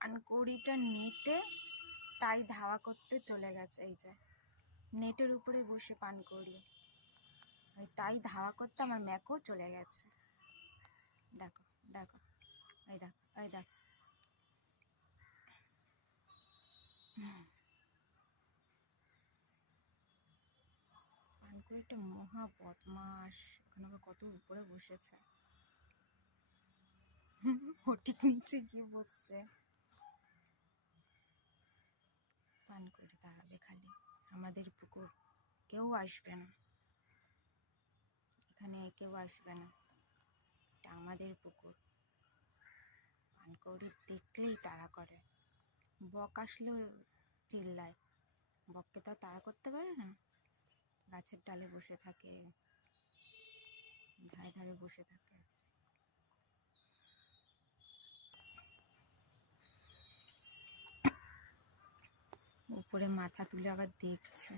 পানকৌড়িটা নেটে তাই ধাওয়া করতে চলে গেছে। এই যে নেটের উপরে বসে পানকৌড়ি, ওই তাই ধাওয়া করতে আমার ম্যাকও চলে গেছে। দেখো দেখো, এই দেখো, এই দেখো। পানকৌড়িটা মহা বদমাস, এখন আবার কত উপরে বসেছে। ফটিক নিচে গিয়ে বসছে। পানকৌড়ি দাঁড়াবে খালি, আমাদের পুকুর কেউ আসবে না, এখানে কেউ আসবে না, এটা আমাদের পুকুর। পানকৌড়ি দেখলেই তাড়া করে, বক আসলেও চিল্লায়। বককে তো তাড়া করতে পারে না, গাছের ডালে বসে থাকে, ধারে ধারে বসে থাকে। উপরে মাথা তুলে আবার দেখছে।